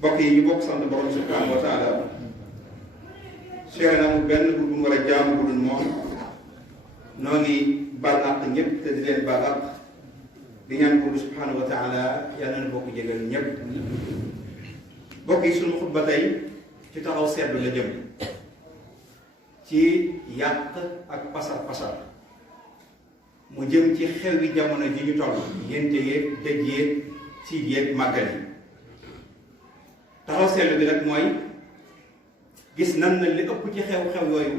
mbokk yi ñu bokk sant borom subhanahu wa taala seere na mu benn bu ñu war a jaamu bu dul moom noo ngi baal àq ñëpp te di leen baal àq di ñaan ko subhanahu wa taala yàlla na bokk jégal ñëpp. mbokk yi suñu xutba tey ci taxaw seetlu la jëm ci yàq ak pasar pasar mu jëm ci xew yi jamono ji ñu toll ngénte yeeg dëj yeeg siid yeeg màggal yi. taxaw seetlu bi nag mooy gis nan na li ëpp ci xew-xew yooyu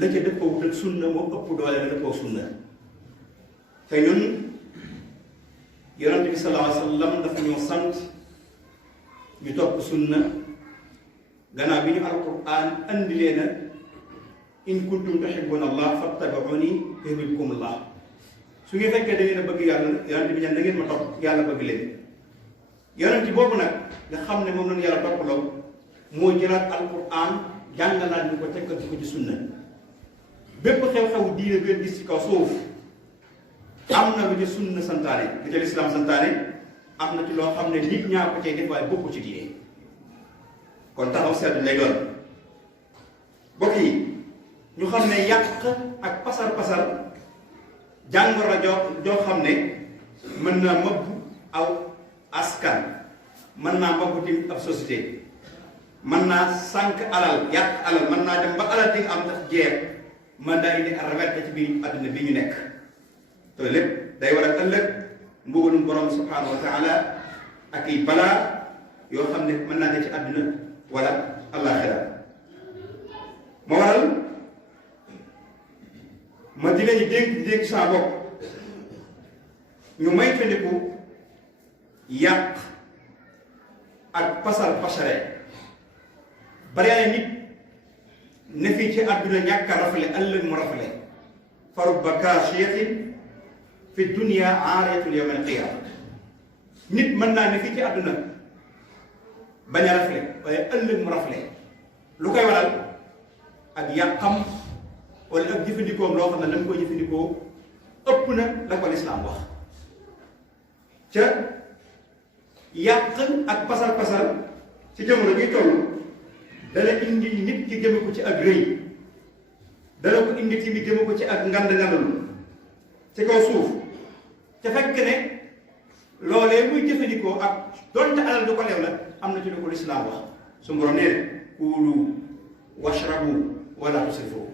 la ca dëppoo ak sunna moo ëpp doole la dëppoo sunna te ñun yonent bi sallallahu alayhi wa sallam dafa ñoo sant ñu topp sunna gannaaw bi ñu alquran andilee na in kuntum tuhibbuna allah fattabi'uni yuhbibkum allah su ngeen fekkee da ngeen a bëgg yàlla yonent bi ñaan na ngeen ma topp yàlla bëgg leen. yonent boobu nag nga xam ne moom lañu yàlla toppaloo moo jëlaat alquran jàngalaat ñu ko tekkal ko ci sunna bépp xew-xewu diine bi gis ci kaw suuf am na lu ci sunna santaane lu ci lislaam santaane am na ci loo xam ne nit ñaa ko cay def waaye bokku ci diine kon taxaw seetlu lay doon. bokk yi ñu xam ne yàq ak pasar-pasar jàngoro joo xam ne mën naa mëbb aw askan mën naa mbokk ci ab société mën naa sànq alal yàq alal mën naa dem ba alal di nga am tax jeex mën naa indi rawet ci biir àdduna bi ñu nekk te lépp day war a ëllëg mbugalum borom subhanahu wa taala ak i balaa yoo xam ne mën naa ne ci àdduna wala àllaaxira moo waral ma di leen dénk saa bopp ñu moytandiku yàq ak pasar pasare bari ay nit ne fii ci àdduna ñàkk a rafale ëllëg mu rafale fa rubba kaashiyatin fi dunya aariyatul yawmal qiyaama nit mën naa ne fii ci àdduna bañ a rafale waaye ëllëg mu rafale lu koy waral ak yàqam wala ak jëfandikoom loo xam ne dama koy jëfandikoo ëpp na la ko lislaam wax ca yàq ak pasar-pasar ci jamono ñuy toll dana indi nit ki jëme ko ci ak rëy dana ko indi tamit jëme ko ci ak ngand-ngandalu ci kaw suuf te fekk ne loolee muy jëfandikoo ak doonte alal du ko leew la am na ci lu ko lislaam wax su borom nee ne kuulu washrabu wala tusrifu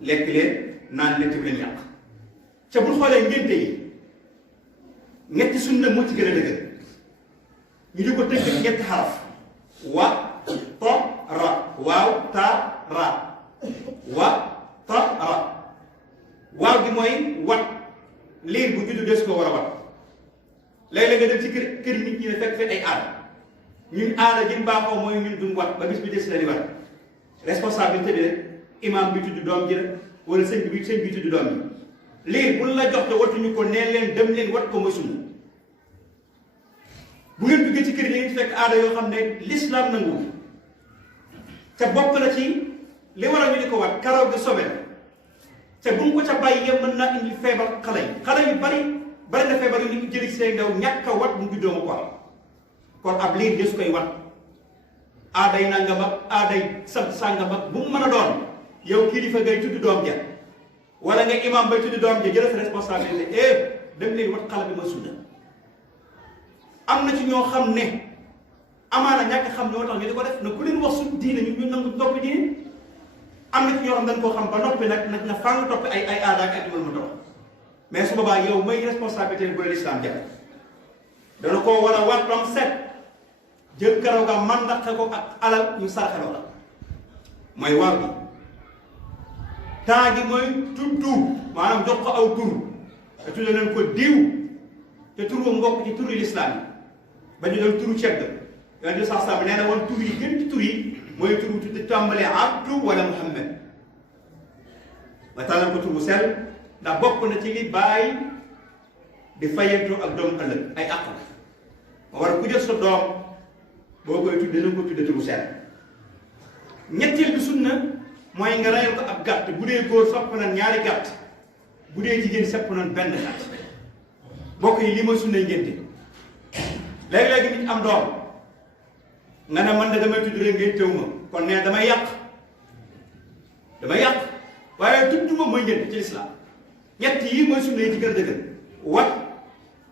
lekk leen naan leen ci bu leen yàq ca bul xoolee ngénte yi ñetti sunna moo ci gën a dëgër ñu di ko tënk ñetti xaraf wa ta ra waaw ta ra wa ta ra waaw gi mooy wat liir bu juddu des ko war a wat léeg-léeg nga dem ci kër nit ñi ne fekk ay aada ñun aada ji baaxoo mooy ñun duñ wat ba bis bi des la di wat responsabilité bi rek imam bi tudd doom ji la wala sëñ bi tudd doom ji liir bu la jox te watuñu ko nee leen dem leen wat ko mooy sunna bu ngeen duggee ci kër yi ngeen fekk aada yoo xam ne l'islam nanguwul te bokk na ci li war a ñu di ko wat karaw gi sobe te bu ñu ko ca bàyyi yëpp mën naa indi feebar xale yu bari na feebar yu ñu jëli seen ndaw ñàkk a wat bu ñu juddoo ma ko am kon ab liir des koy wat aaday nangam ak aaday sàngam ak bu mu mën a doon yow kilifa ngay tudd doom ja wala nga imam bay tudd doom ja jël sa responsabilité dem leen wat xale bi ma sunna am na ci ñoo xam ne amaana ñàkk xam ñoo tax ñu di ko def na ku leen wax su diine ñu nangu noppi diine am na ci ñoo xam dañ koo xam ba noppi nag na faa nga toppi ay aada ak ay dimal ma dox mais su boobaa yow may responsabilité bu l'islam jàpp dana koo war a wat bam set jël karaw ga mandaxe ko ak alal ñu saraxeloo la mooy waaw bi taa gi mooy tuddu maanaam jox ko aw tur te tudde leen ko diw te tur ba mbokk ci turi l'islam yi ba ñu doon turu ceeb yonent bi sax sax nee na woon tur yi gën ci tur yi mooy tur bu tudd tàmbalee abdu wala muhammad ma tànnal ko tur bu sell ndax bokk na ci li bàyyi di fayantoo ak doom ëllëg ay àq la ma war a ku jël sa doom boo koy tudde na ko tudde tur bu sell ñetteel bi sunna mooy nga rayal ko ab gàtt bu dee góor sopp na ñaari gàtt bu dee jigéen sepp na benn gàtt mbokk yi lii mooy sunnay ngénte léegi-léegi nit am doom nga ne man de damay tudd rek ngeen teew ma kon nee damay yàq waaye tudd ma mooy ngeen ci lislaam ñett yii mooy sunna yi ci gën a dëgër wat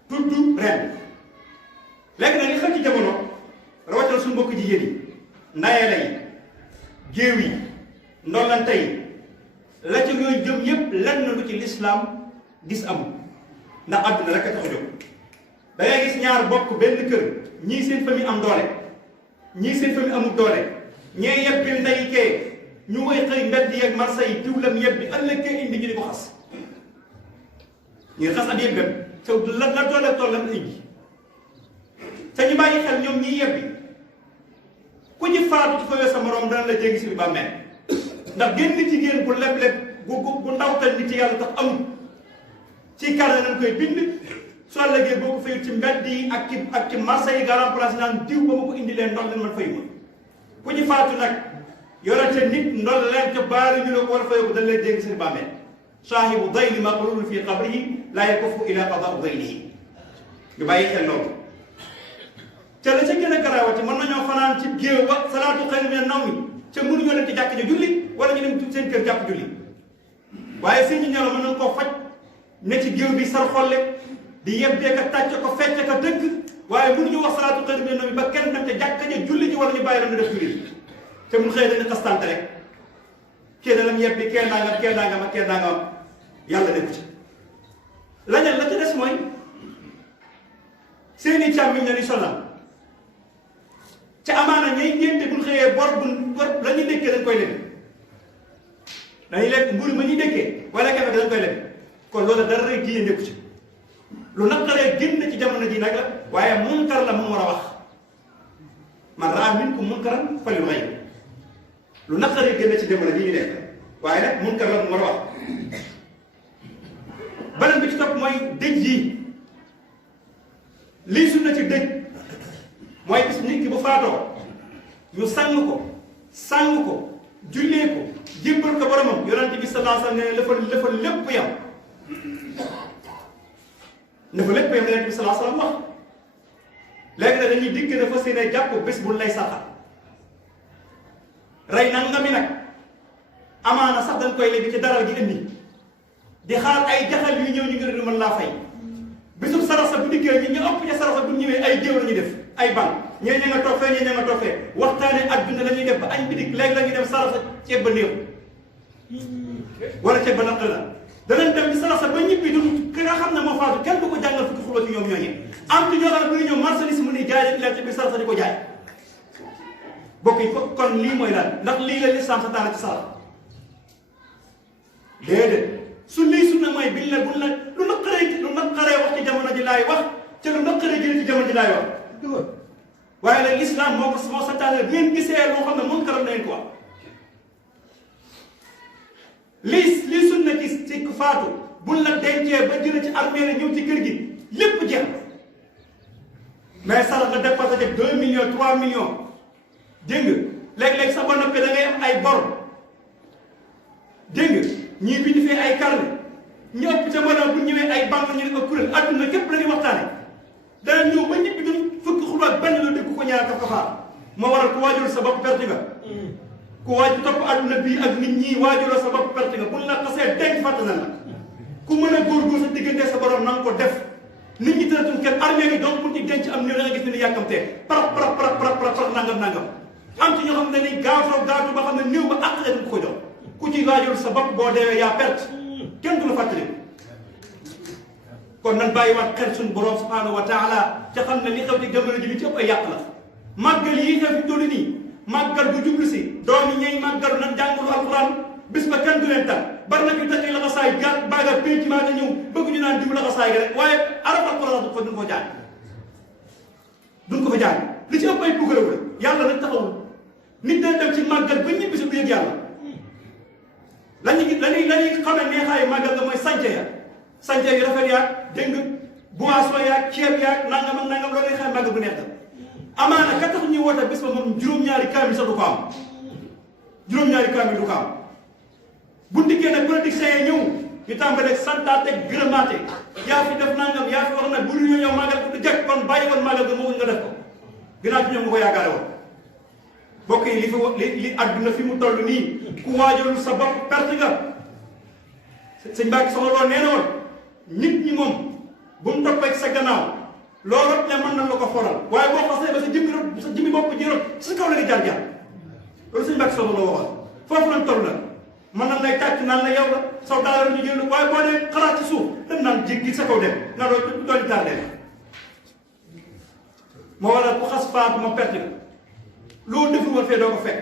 tudd ren léegi nag li xam ci jamono rawatina suñu mbokk jigéen yi ndayale yi géew yi ndollante yi la ca yooyu jëm yépp lenn lu ci lislaam gis amul ndax àdduna rek a tax a jóg da ngay gis ñaar bokk benn kër ñii seen famille am doole ñii seen famille amul doole ñee yebbil nday kee ñu koy xëy mbedd yi ak marché yi diwlam yebbi ëllëg kee indi ñu di ko xas ñuy xas ak yëggam te la doole toll la indi te ñu bàyyi xel ñoom ñiy yebbi ku ci faatu ci fawee sa morom dana la jéggi si bi bàmmeel ndax génn jigéen bu leb-leb bu ndawtal nit ci yàlla tax amul ci carnet nañ koy bind soo léegi boo ko fayul ci mbedd yi ak ci marché yi garan place naan diw ba ma ko indi leen ndox leen man fayu ma ku ci faatu nag yorate nit ndox leen ca baari ñu ne ko war a fayu ko dañ lay jéggi seen bàmmeel saahibu dayni maqrurun fi qabrihi laa yakufu ila qadaau daynihi ñu bàyyi xel loolu ca la ca gën a garaawati mën nañoo fanaan ci géew ba salaatu xayru mina nawmi ca mënuñoo dem ci jàkk ja julli wala ñu dem seen kër jàpp julli waaye seen ñi ñoro mën nañ koo faj ne ci géew bi sar xolle di yebbee ka tàcc ko fecc ka dëgg waaye mënuñu wax salaatu xayru mina nawmi ba kenn dem ca jàkk ja julli ji wala ñu bàyyi la ñu def julli te mun xëy dañu xastante rek kee na lam yebbi kee nangam ak kee nangam yàlla nekku ci lañal la ca des mooy seeni càmmiñ la ni sonal ca amaana ñay ngénte buñ xëyee bor la ñuy dékkee dañ koy lekk dañuy lekk mburu ma ñuy dékkee wala kafe dañ koy lekk kon loolu dara rek diine nekku ci lu naqaree génn ci jamono ji nag la waaye munkar la mu war a wax man raa minkum munkaran falyughayyirhu lu naqaree génn ci jamono ji ñu nekk waaye nag munkar la mu war a wax beneen bi ci topp mooy dëj yi lii sunna ci dëj mooy bis nit ki bu faatoo ñu sang ko jullee ko jébbal ko boromam yonent bi sallallahu alayhi wa sallam ne dafa lépp yam yonent bi sallallahu alayhi wa sallam wax léegi nag dañuy dikk dafa seen jàpp bés bu lay saxal rey nangami nag amaana sax dañ koy léegi ci daral gi indi di xaar ay jaxal yu ñëw ñu ngi du mën laa fay bisub sarax sa bu dikkee ñi ñu ëpp ca sarax sa bu ñëwee ay géew la ñuy def ay ban ñee ña nga toog fee ñee ña nga toog fee waxtaane adduna la ñuy def ba añ bi dik léegi la ñuy def sarax sa ceeb ba néew wala ceeb ba naq la danañ dem ci sarax sa ba ñibbi du ki nga xam ne moo faatu kenn du ko jàngal fukki xuloo ci ñoom ñooñee am ci ñoo xam ne bu ñu ñëw marchandise mu ni jaay leen ci biir sarax sa di ko jaay bokk yi kon lii mooy lan ndax lii la lislaam sa taala ci sarax déedéet su lii sunna mooy biñ la buñ la lu naqaree wax ci jamono ji laay wax ca lu naqaree jëlee ci jamono ji laay wax waaye nag islam moo santaane bu ngeen gisee loo xam ne moom karam na ngeen ko wax lii sunna ci faatu buñ la dencee ba jëlee ci armée ñëw ci kër gi lépp jeex mais sarax nga dépassé def 2 millions 3 millions dégg nga léeg-léeg sa ba noppi da ngay am ay bor dégg nga ñii bind fee ay carnet ñu ëpp ca mën bu ñëwee ay banque ñu ne ko kuréel adduna képp la ñuy waxtaane dana ñëw ba ñibbi duñ fukki xul ak benn la dëkk ko ñaar daf ko faar moo waral ku waajur sa bopp perte nga ku waaju topp adduna bii ak nit ñi waajuroo sa bopp perte nga buñ la xasee denc fàtte na la ku mën a góorgóor sa diggante sa borom na nga ko def nit ñi tëratuñ kenn armée yi donc pour ñu denc am néew da nga gis ne ni yàkkamtee par nangam am ci ñoo xam ne ni gaawtoo gaawtu ba xam ne néew ba àq duñ ko jox ku ci waajur sa bopp boo deewee yaa perte kenn du la fàttali kon nan bàyyiwaat xel suñu borom subhanahu wa taala ca xam ne li xew ci jamono ji li ci ëpp ay yàq la màggal yii xew fi toll nii màggal bu jublu si doom yi ñey màggalu nan jàngalu alquran bis ba kenn du leen tal bari na ñu takk laxasaay gar baaga pénc maa nga ñëw bëgg ñu naan diw laxasaay ga rek waaye arab alquran duñ ko fa jàng li ci ëpp ay bugaraw la yàlla nag taxawul nit dana dem ci màggal ba ñibbi si du yëg yàlla lañuy xamee neexaayu màggal nga mooy sànce yu rafet yaag dégg nga boisson yaag ceeb yaag nangam ak nangam loolu lay xamee màggal bu neex da amaana ka tax ñuy woote bés ba moom juróom-ñaari kaamil sax du ko am juróom-ñaari kaamil du ko am bu ndikkee nag politiciens yi ñëw ñu tàmbalee santaate gërëmaate yaa fi def nangam yaa fi wax nag bu ñu ñëw màggal bu du jag kon bàyyi woon màggal ga moo nga def ko ginnaaw ci ñoom nga ko yaakaare woon bokk yi li àdduna fi mu toll nii ku waajalul sa bopp perte nga. sëñ Mbacke soxna loolu nee na woon nit ñi moom bu mu toppee sa gannaaw loolu ne mën na la ko xoolal waaye boo xasee ba sa jëmmi bopp ji rot sa kaw la di jaar jaar loolu sëñ Mbacke soxna loo waxoon foofu lañ toll la mën nañ lay tàcc naan la yow la saw daal ñu jël waaye boo dee xalaat ci suuf dem naan jéggi sa kaw dem nga doon tardé moo waral ku xas faatu ma perte nga loolu deful woon fee doo ko fekk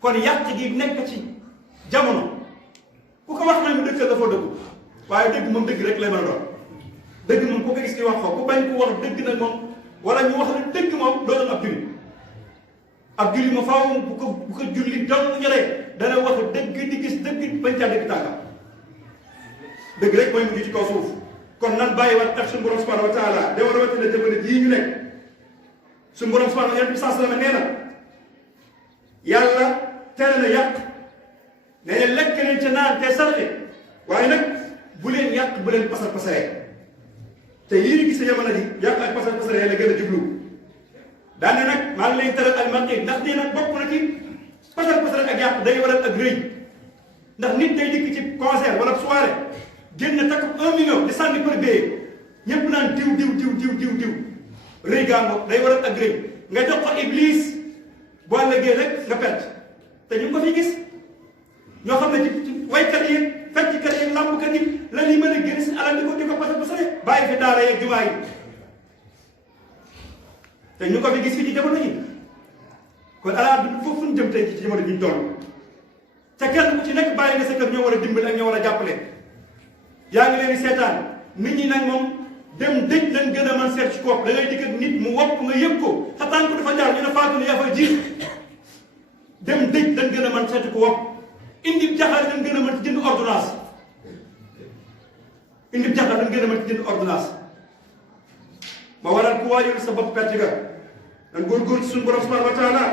kon yàq gi nekk ci jamono ku ko wax nañu dëgg dafa dëgg waaye dëgg moom dëgg rek lay mën a doon dëgg moom ku ko gis ki wax ko ku bañ ku wax dëgg nag moom wala ñu wax ne dëgg moom doo doon ab jullit ma faaw bu ko julli dong ñoree dana wax dëgg di gis dëgg bañ caa dëgg tànka dëgg rek mooy mujj ci kaw suuf kon nan bàyyi war tax suñu borom subhanahu wa taala de war a wàcc na jamono jii ñu nekk suñu borom subhanahu yonent bi sallallahu alayhi wa sallam nee na yàlla tere na yàq nee na lekk leen ca naan te sarxe waaye nag bu leen yàq bu leen pasar pasaree te yii gis sa jamono ji yàq ak pasar pasaree la gën a jublu daane nag maa ngi leen tere almarti ndax nee nag bokk na ci pasar pasaree ak yàq day waral ak rëy ndax nit day dikk ci concert wala soirée génn takk 1 million di sànni par bee ñëpp naan diw rëy gaango day waral ak rëy nga jox ko iblis boo àllëgee rek nga perte te ñu ngi ko fi gis ñoo xam ne ci waykat yi fecckat yi làmbkat yi la ñuy mën a génn si alal di ko pasar pasaree bàyyi fi daara yeeg jumaa yi te ñu ko fi gis fii ci jamono yi kon ala du foofu ñu jëm tey ci jamono bi ñu toll te kenn ku ci nekk bàyyi nga sa kër ñoo war a dimbali ak ñoo war a jàppale yaa ngi leen di seetaan nit ñi nag moom dem dëj lañ gën a mën seet ci koop da ngay dikk ak nit mu wopp nga yëg ko xataan ko dafa jaar ñu ne faatu ne yaa fa jiir dem dëj lañ gën a mën seeti ko wopp indi jaxal lañ gën a mën ci jënd ordonnance indi jaxal lañ gën a mën ci jënd ordonnance ba waral ku waajal sa bopp perte ga dan góorgóor ci suñu borom subhanahu wa taala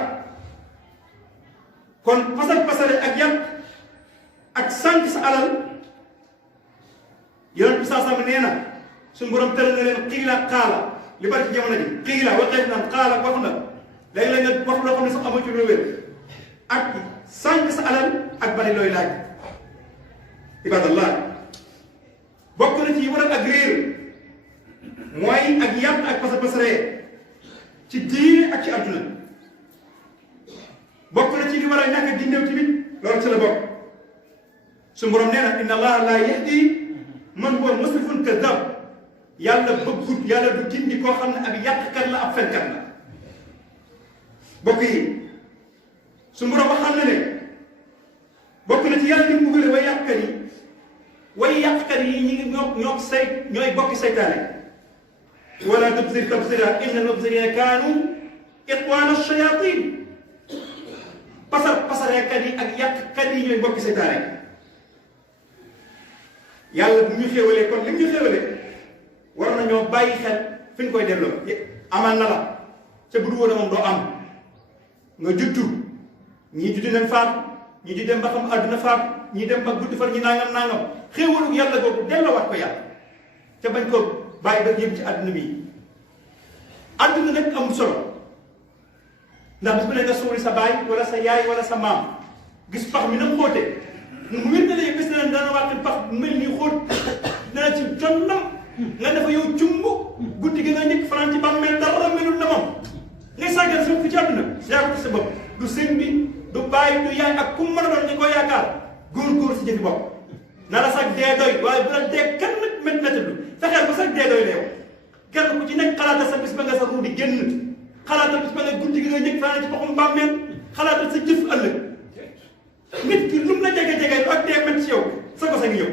kon pasar pasare ak yàq ak sànq sa alal yonent bi saa sama nee na suñu borom tere na leen xiila xaala li bari ci jamono ji xiila waxee naan xaala wax na léegi-léeg nga wax loo xam ne sax amoo ci lu wér ak sànq sa alal ak bari looy laaj ibadallah bokk na ci waral ak réer mooy ak yàq ak pasar pasaree ci diine ak ci àdduna bokk na ci li war a ñàkk di néew tamit loolu ci la bokk su borom nee na inna allaha la yahdi man huwa musrifun kadab yàlla bëggut yàlla du gindi koo xam ne ak yàqkat la ab fenkat la bokk yi su borom waxal na ne bokk na ci yàlla ni mu bëggee way yàqkat yi ñi ngi ñooy bokki saytaane wala tubsir tabsira inna al-mubsirina kaanu ikhwana ash-shayatin pasarekat yi ak yàqkat yi ñooy bokki saytaane yàlla bu ñu xéwalee kon li ñu xéwalee war nañoo bàyyi xel fi ñu koy delloo amaan na la ca bu du woon moom doo am nga juddu ñii juddi nañ faatu ñii di dem ba xam àdduna faatu ñii dem ba guddi fan ñi nangam xéwalu yàlla googu delloowaat ko yàlla ca bañ ko bàyyi ba yëpp ci àdduna bi àdduna nag amul solo ndax bis bu ne nga suuli sa baay wala sa yaay wala sa maam gis pax mi nag xóote mu wér na léegi bis na dana waat pax mel ni xóot dana ci jonnam nga dafa yow cumb guddi gi nga njëkk fanaan ci bàmmeel dara melul na moom ngay sàggal sa fi ci àdduna yaa ko sa bopp du sëñ bi du bàyyi du yaay ak ku mën a doon ñu ko yaakaar góor si jëfi bopp na la sax dee doy waaye bu la dee kenn métti fexeel ba sax dee doy la yow kenn ku ci nekk xalaatal sa bis ba nga sa ruu di génn xalaatal bis ba nga guddi gi nga njëkk fanaan ci paxum bàmmeel xalaatal sa jëf ëllëg nit ki lu mu la jege-jege ak dee métti ci yow sa ko sa ngi ñëw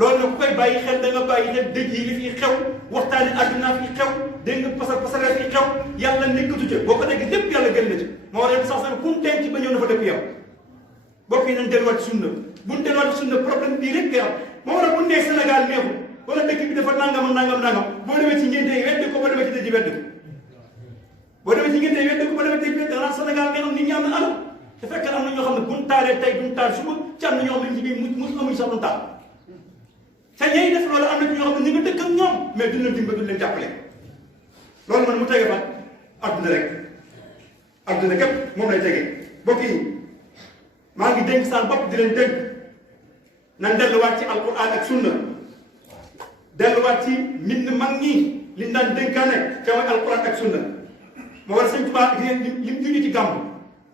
loolu nag ku koy bàyyi xel da nga bàyyi xel dëj yi li fi xew waxtaani àdduna fi xew dégg nga pasare fi xew yàlla nekkatu ca boo ko dégg lépp yàlla gën na ci moo war a sax ku mu denc ba ñëw na fa dëpp yow bokk yi nañ delluwaat ci sunna bu ñu delluwaat ci sunna problème bii rek ngay am moo war a bu nee Sénégal neexul wala dëkk bi dafa nangam boo demee ci ngénte yi weddi ko boo demee ci dëj yi weddi ko boo demee ci ngénte yi weddi ko boo demee ci dëj yi weddi ko Sénégal neexul nit ñi am na alal te fekk am na ñoo xam ne buñ taalee tey duñ taal suba ci am na ñoo xam ne ci biir mu amuñ sax duñ taal te ñay def loolu am na ci ñoo xam ne ñu ngi dëkk ak ñoom mais duñ leen dimbali duñ leen jàppale loolu man mu tege fa àdduna rek adduna képp moom lay tege. mbokk yi maa ngi dénk saan bopp di leen dénk nan delluwaat ci alquran ak sunna delluwaat ci mbind mag ñi liñ daan dénkaane ca mooy alquran ak sunna moo war a sëñ Tuubaa lim juñu ci gàmm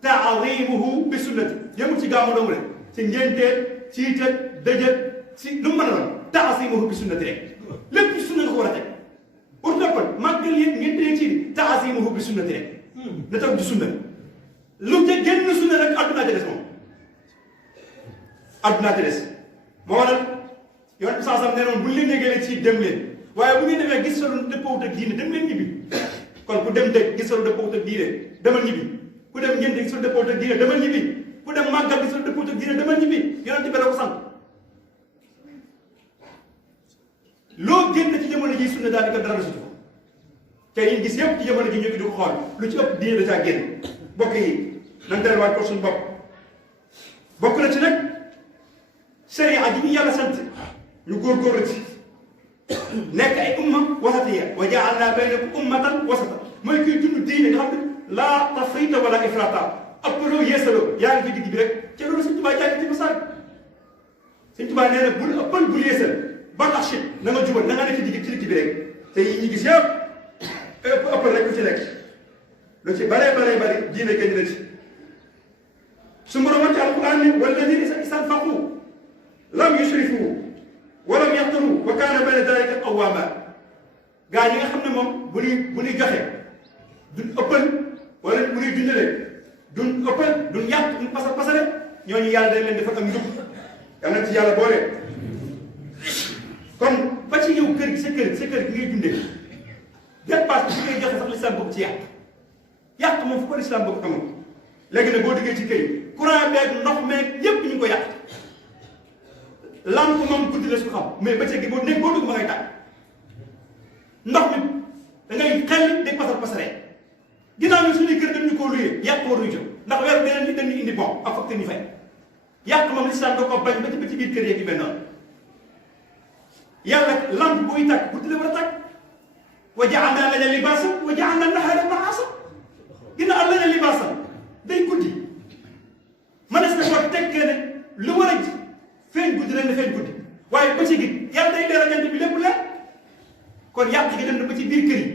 taadimuhu bi sunnati yëmul ci gàmm doomu rek ci ngénteel ciital dëjël si lu mu mën a doon taasimuhu bi sunnati rek lépp ci sunna nga ko war a teg pour toppal màggal yéen ngénteel ci taasimuhu bi sunnati rek na taw ci sunna lu ca génn sunna rek addunaa ca des moom addunaa ca des moo waral yoon bi sansam nee noon bu leen négalee ci dem leen waaye bu ngeen demee gis solo dëppawut ak diine dem leen ñibbi kon ku dem dëj gis solo dëppawut ak diine demal ñibbi ku dem ngénte gis solo dëppawut ak diine demal ñibbi ku dem màggal gis solo dëppawut ak diine demal ñibbi yonent bi la ko sant loo génn ci jamono ji sunna daal di ko dara sutu te yi gis yëpp ci jamono ji ñu ngi di ko xool lu ci ëpp diine da caa génn bokk yi nan delluwaat ko suñu bopp bokk na ci nag sharia ji ñu yàlla sant ñu góorgóorlu ci nekk ay umma wasatiya wa ja'alna baynakum ummatan wasata mooy kuy dund diine nga xam ne laa tafrita wala ifrata ëppaloo yeesaloo yaa ngi fi digg bi rek ca loolu Sëñ Tuubaa jàng ci misaal Sëñ Tuubaa nee na bul ëppal bul yeesal ba tax si na nga jubal na nga nekk ci digg bi rek te yi ñu gis yëpp ëppal rek lu ci nekk lu ci bare diine gën na ci su ma doon ci alquran ne walladina istanfaqu lam yusrifu walam yaxtaru wa kaana bayna dalika qawwaama gaa ñi nga xam ne moom bu ñuy joxe duñ ëppal wala bu ñuy dundale duñ ëppal duñ yàq duñ pasare ñooñu yàlla dañ leen defal ak njub yàlla na ci yàlla boole. kon ba ci yow kër gi sa kër gi ngay dundee dépasse bi ngay joxe sax l'islam boobu ci yàq moom fu ko l'islam boobu amul léegi nag boo diggee ci kër yi courant beeg ndox meeg ñëpp ñu ngi ko yàq. lamp moom guddi la su xam mais bëccëg gi boo nekk boo dugg ma ngay tàkk ndox mi da ngay xel day pasaree ginnaaw ñu suñuy kër dañu koo luyee yàq waruñu jëm ndax weer beneen ni dañuy indi bon ak facture ñu fay yàq moom lislaam da ko bañ ba ci biir kër yeeg yu mel noonu yàlla lamp buy tàkk guddi la war a tàkk wa ja'alnaa layla libaasan wa ja'alnaa nahaara ma'aasan ginnaaw layla libaasan day guddi mënees na ko tekkee ne lu war a feeñ guddi rek na feeñ guddi waaye bëccëg gi yàlla day leeral jant bi lépp leer kon yàq gi dem na ba ci biir kër yi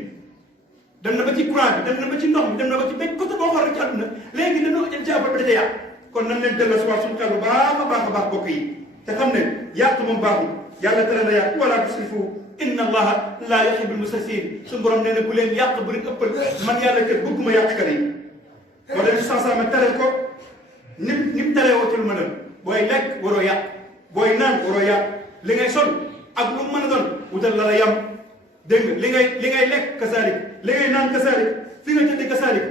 dem na ba ci courant bi dem na ba ci ndox mi dem na ba ci benn côté boo xool rek ci àdduna léegi dañoo dem ci affaire bi da yàq kon nan leen delloo si waat suñu xel bu baax a baax bokk yi te xam ne yàq moom baaxul yàlla tere na yàq wala tusrifu inna allaha laa yuhibbul musrifin suñu borom nee na bu leen yàq bu leen ëppal man yàlla kat bëgguma yàqkat yi moo dem sansama tere ko ni mu teree watul ma booy lekk waroo yàq booy naan waroo yàq li ngay sol ak lu mu mën a doon wutal la yam dégg nga li ngay lekk kasaalik li ngay naan kasaalik fi nga tëdd kasaalik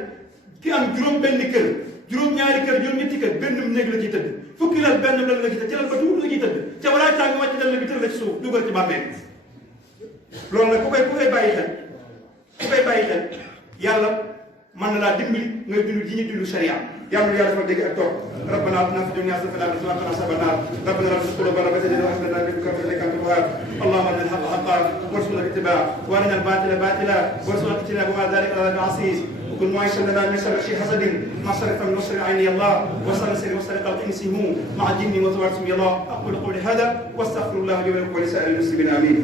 ki am juróom-benn kër juróom-ñaari kër juróom-ñetti kër benn néeg la ciy tëdd fukki lal benn lal la ciy tëdd ci lal ba tuuti la ciy tëdd ca balaa tàng wàcc dal la bi tëdd la ci suuf dugal ci bàmmeel loolu nag ku koy bàyyi xel yàlla mën na laa dimbali ngay dund ji ñu dund sharia yàlla yàlla defal dégg ak toog rabbana atina fi dunya hasanatan wa qina adhaban nar rabbana la tuzigh qulubana ba'da idh hadaytana wa hab lana min ladunka rahmatan innaka antal wahhab allahumma arina al-haqqa haqqan warzuqna ittiba'a wa arina al-batila batilan warzuqna ijtinaba ma dhalika ala al-'aziz وكن معيشا لنا من شر شيء حسد مع شر النصر عيني الله وسر وسرقة انسه مع الجن وتوارث الله اقول قولي هذا واستغفر الله لي ولكم ولسائر المسلمين امين